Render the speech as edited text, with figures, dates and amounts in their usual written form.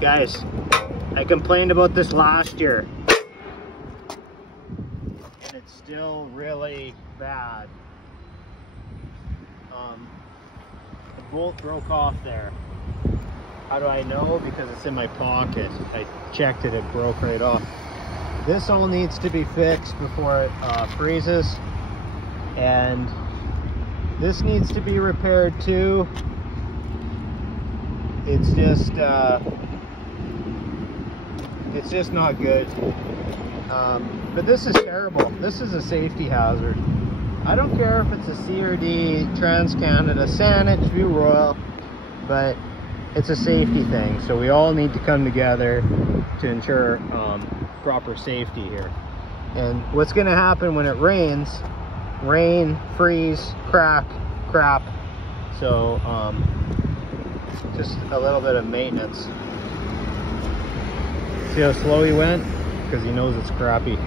Guys, I complained about this last year, and it's still really bad. The bolt broke off there. How do I know? Because it's in my pocket. I checked it, it broke right off. This all needs to be fixed before it freezes, and this needs to be repaired too. It's just not good. But this is terrible. This is a safety hazard. I don't care if it's a CRD, Trans-Canada, Saanich, View Royal, but it's a safety thing. So we all need to come together to ensure proper safety here. And what's going to happen when it rains? Rain, freeze, crack, crap. So just a little bit of maintenance. See how slow he went? Because he knows it's crappy.